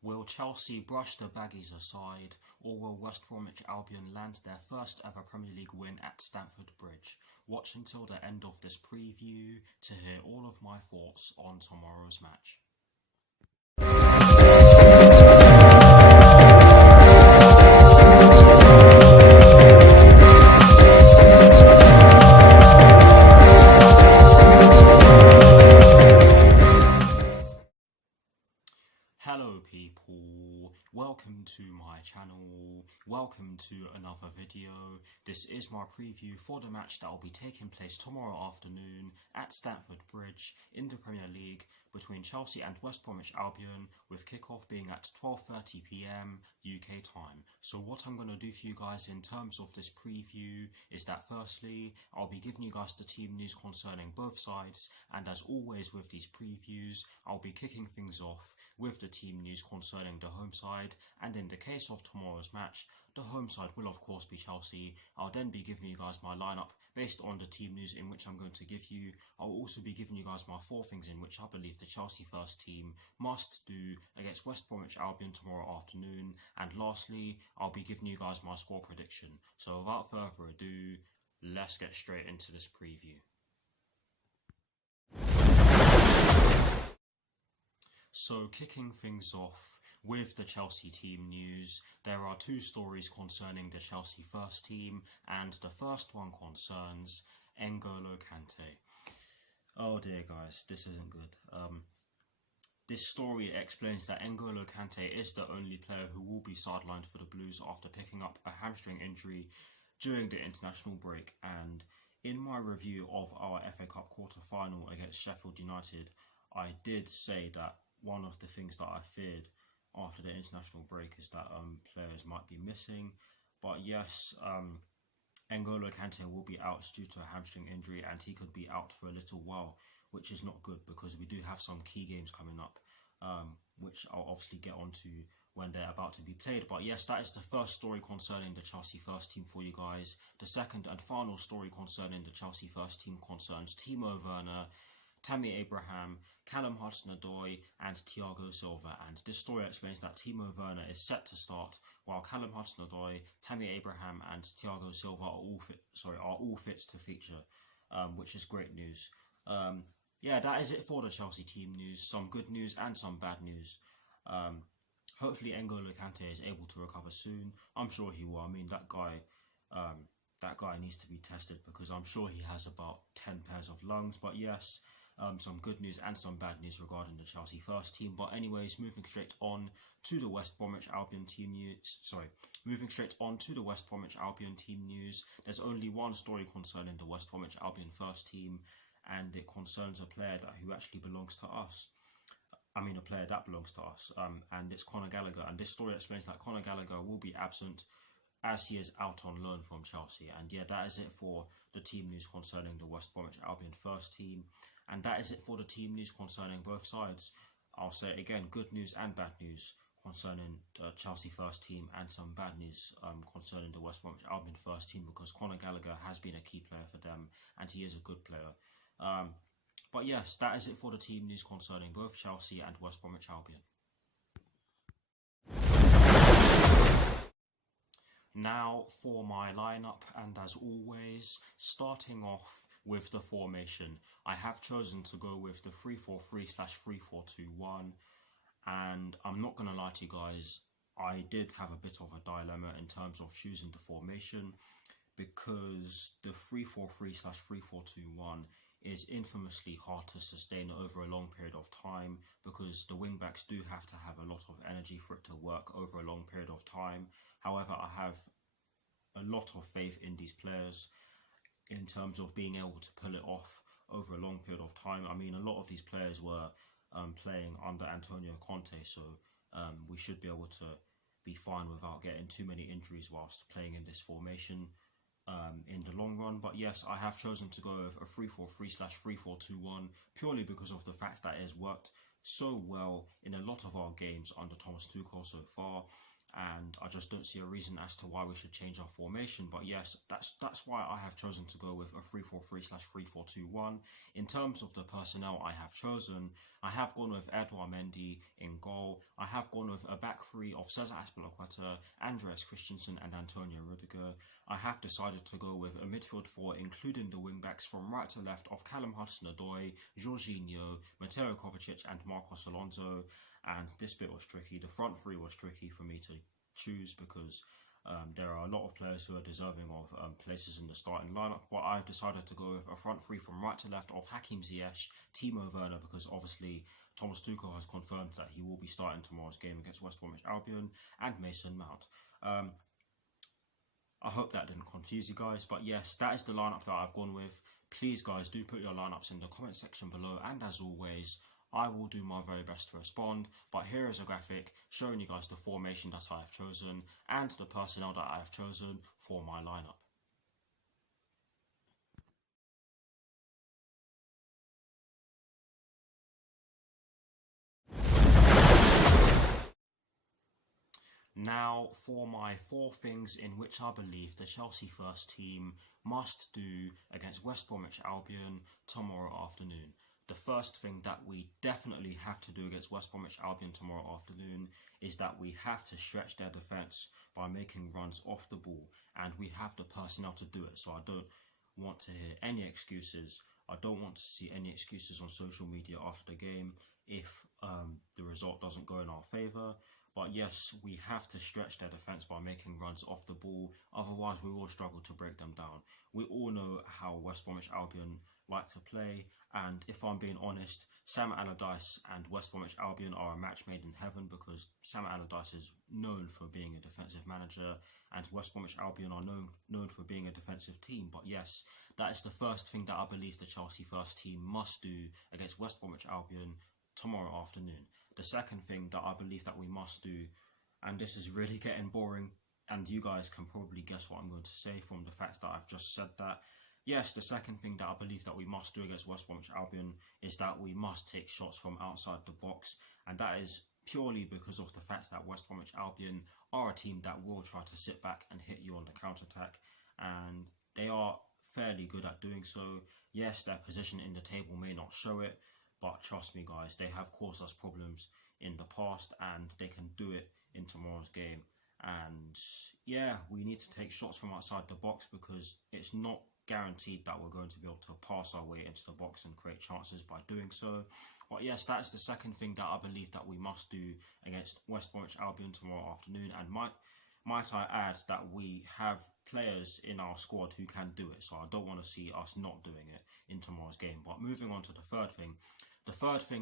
Will Chelsea brush the baggies aside, or will West Bromwich Albion land their first ever Premier League win at Stamford Bridge? Watch until the end of this preview to hear all of my thoughts on tomorrow's match. Hello people, welcome to my channel, welcome to another video. This is my preview for the match that will be taking place tomorrow afternoon at Stamford Bridge in the Premier League between Chelsea and West Bromwich Albion, with kickoff being at 12:30 PM UK time. So what I'm going to do for you guys in terms of this preview is that firstly, I'll be giving you guys the team news concerning both sides, and as always with these previews, I'll be kicking things off with the team news concerning the home side, and in the case of tomorrow's match, the home side will of course be Chelsea. I'll then be giving you guys my lineup based on the team news in which I'm going to give you. I'll also be giving you guys my 4 things in which I believe the Chelsea first team must do against West Bromwich Albion tomorrow afternoon, and lastly, I'll be giving you guys my score prediction. So without further ado, let's get straight into this preview. So kicking things off with the Chelsea team news, there are 2 stories concerning the Chelsea first team, and the first one concerns N'Golo Kante. Oh dear guys, this isn't good. This story explains that N'Golo Kante is the only player who will be sidelined for the Blues after picking up a hamstring injury during the international break, and in my review of our FA Cup quarter-final against Sheffield United, I did say that one of the things that I feared after the international break is that players might be missing. But yes, N'Golo Kante will be out due to a hamstring injury, and he could be out for a little while, which is not good because we do have some key games coming up, which I'll obviously get onto when they're about to be played. But yes, that is the first story concerning the Chelsea first team for you guys. The second and final story concerning the Chelsea first team concerns Timo Werner, Tammy Abraham, Callum Hudson-Odoi and Thiago Silva, and this story explains that Timo Werner is set to start, while Callum Hudson-Odoi, Tammy Abraham and Thiago Silva are all fit to feature, which is great news. Yeah, that is it for the Chelsea team news. Some good news and some bad news. Hopefully N'Golo Kante is able to recover soon. I'm sure he will. I mean, that guy needs to be tested because I'm sure he has about 10 pairs of lungs. But yes, some good news and some bad news regarding the Chelsea first team. But anyways, moving straight on to the West Bromwich Albion team news. There's only one story concerning the West Bromwich Albion first team, and it concerns a player who actually belongs to us. I mean, a player that belongs to us, and it's Conor Gallagher. And this story explains that Conor Gallagher will be absent as he is out on loan from Chelsea. And yeah, that is it for the team news concerning the West Bromwich Albion first team. And that is it for the team news concerning both sides. I'll say it again, good news and bad news concerning the Chelsea first team, and some bad news concerning the West Bromwich Albion first team, because Conor Gallagher has been a key player for them and he is a good player. But yes, that is it for the team news concerning both Chelsea and West Bromwich Albion. Now for my lineup, and as always, starting off with the formation, I have chosen to go with the 3-4-3/3-4-2-1, and I'm not going to lie to you guys, I did have a bit of a dilemma in terms of choosing the formation, because the 3-4-3/3-4-2-1 is infamously hard to sustain over a long period of time, because the wing backs do have to have a lot of energy for it to work over a long period of time. However, I have a lot of faith in these players in terms of being able to pull it off over a long period of time. I mean, a lot of these players were playing under Antonio Conte, so we should be able to be fine without getting too many injuries whilst playing in this formation in the long run. But yes, I have chosen to go with a 3-4-3/3-4-2-1 purely because of the fact that it has worked so well in a lot of our games under Thomas Tuchel so far, and I just don't see a reason as to why we should change our formation. But yes, that's why I have chosen to go with a 3-4-3/3-4-2-1. In terms of the personnel I have chosen, I have gone with Edouard Mendy in goal. I have gone with a back three of Cesar Azpilicueta, Andreas Christensen and Antonio Rudiger. I have decided to go with a midfield four, including the wing-backs from right to left of Callum Hudson-Odoi, Jorginho, Mateo Kovacic and Marcos Alonso. And this bit was tricky. The front three was tricky for me to choose because there are a lot of players who are deserving of places in the starting lineup, but I've decided to go with a front three from right to left of Hakim Ziyech, Timo Werner, because obviously Thomas Tuchel has confirmed that he will be starting tomorrow's game against West Bromwich Albion, and Mason Mount. I hope that didn't confuse you guys, but yes, that is the lineup that I've gone with. Please guys, do put your lineups in the comment section below, and as always, I will do my very best to respond, but here is a graphic showing you guys the formation that I have chosen and the personnel that I have chosen for my lineup. Now for my 4 things in which I believe the Chelsea first team must do against West Bromwich Albion tomorrow afternoon. The first thing that we definitely have to do against West Bromwich Albion tomorrow afternoon is that we have to stretch their defence by making runs off the ball, and we have the personnel to do it. So I don't want to hear any excuses. I don't want to see any excuses on social media after the game if the result doesn't go in our favour. But yes, we have to stretch their defence by making runs off the ball, otherwise we will struggle to break them down. We all know how West Bromwich Albion like to play, and if I'm being honest, Sam Allardyce and West Bromwich Albion are a match made in heaven, because Sam Allardyce is known for being a defensive manager and West Bromwich Albion are known for being a defensive team. But yes, that is the first thing that I believe the Chelsea first team must do against West Bromwich Albion tomorrow afternoon. The second thing that I believe that we must do, and this is really getting boring, and you guys can probably guess what I'm going to say from the fact that I've just said that. Yes, the second thing that I believe that we must do against West Bromwich Albion is that we must take shots from outside the box, and that is purely because of the fact that West Bromwich Albion are a team that will try to sit back and hit you on the counter-attack, and they are fairly good at doing so. Yes, their position in the table may not show it, but trust me guys, they have caused us problems in the past and they can do it in tomorrow's game. And yeah, we need to take shots from outside the box because it's not guaranteed that we're going to be able to pass our way into the box and create chances by doing so. But yes, that is the second thing that I believe that we must do against West Bromwich Albion tomorrow afternoon. And might I add that we have players in our squad who can do it, so I don't want to see us not doing it in tomorrow's game. But moving on to the third thing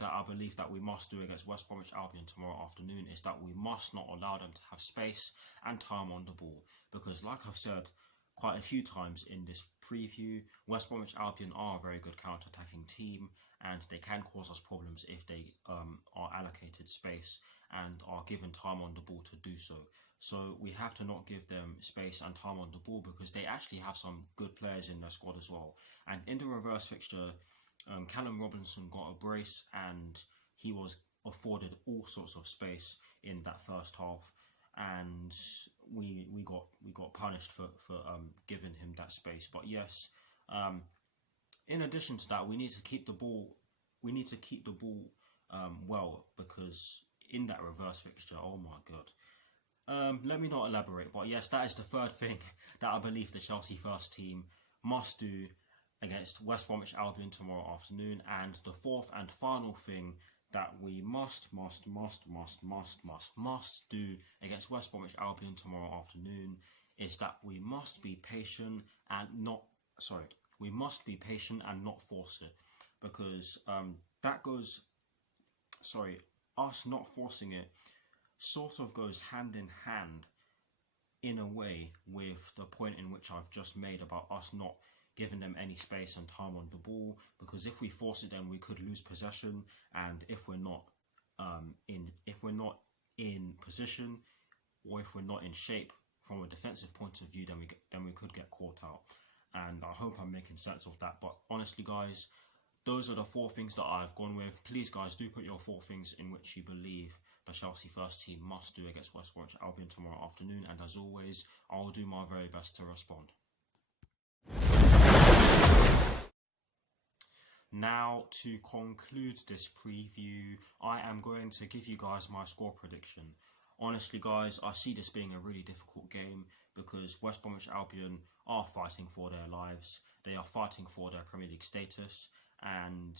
that I believe that we must do against West Bromwich Albion tomorrow afternoon is that we must not allow them to have space and time on the ball, because like I've said quite a few times in this preview, West Bromwich Albion are a very good counter-attacking team and they can cause us problems if they are allocated space and are given time on the ball to do so. So we have to not give them space and time on the ball because they actually have some good players in their squad as well. And in the reverse fixture, Callum Robinson got a brace and he was afforded all sorts of space in that first half, and we got punished for giving him that space. But yes, in addition to that, we need to keep the ball. We need to keep the ball well, because in that reverse fixture, oh my god. Let me not elaborate, but yes, that is the third thing that I believe the Chelsea first team must do against West Bromwich Albion tomorrow afternoon. And the fourth and final thing that we must do against West Bromwich Albion tomorrow afternoon is that we must be patient and not force it, because us not forcing it sort of goes hand in hand in a way with the point in which I've just made about us not giving them any space and time on the ball, because if we force it then we could lose possession, and if we're not in position, or if we're not in shape from a defensive point of view, then we could get caught out. And I hope I'm making sense of that. But honestly guys, those are the 4 things that I've gone with. Please guys, do put your 4 things in which you believe the Chelsea first team must do against West Bromwich Albion tomorrow afternoon, and as always, I'll do my very best to respond. Now, to conclude this preview, I am going to give you guys my score prediction. Honestly, guys, I see this being a really difficult game because West Bromwich Albion are fighting for their lives. They are fighting for their Premier League status. And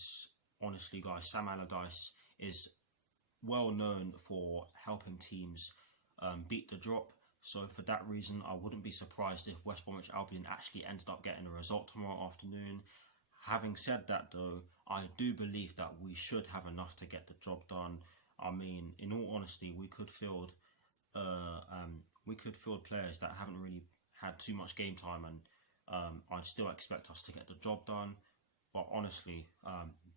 honestly, guys, Sam Allardyce is well known for helping teams beat the drop. So for that reason, I wouldn't be surprised if West Bromwich Albion actually ended up getting a result tomorrow afternoon. Having said that, though, I do believe that we should have enough to get the job done. I mean, in all honesty, we could field players that haven't really had too much game time, and I still expect us to get the job done. But honestly,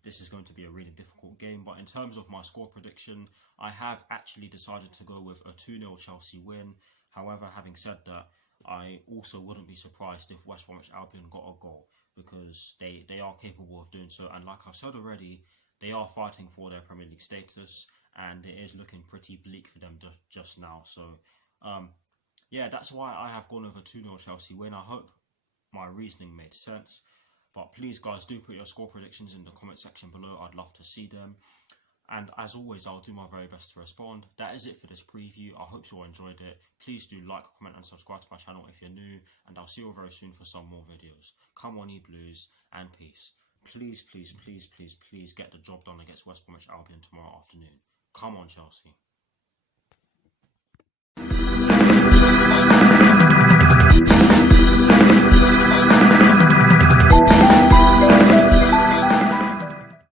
this is going to be a really difficult game. But in terms of my score prediction, I have actually decided to go with a 2-0 Chelsea win. However, having said that, I also wouldn't be surprised if West Bromwich Albion got a goal, because they are capable of doing so. And like I've said already, they are fighting for their Premier League status, and it is looking pretty bleak for them just now. So, yeah, that's why I have gone over 2-0 Chelsea win. I hope my reasoning made sense. But please, guys, do put your score predictions in the comment section below. I'd love to see them. And as always, I'll do my very best to respond. That is it for this preview. I hope you all enjoyed it. Please do like, comment and subscribe to my channel if you're new. And I'll see you all very soon for some more videos. Come on, E-Blues, and peace. Please, please, please, please, please get the job done against West Bromwich Albion tomorrow afternoon. Come on, Chelsea.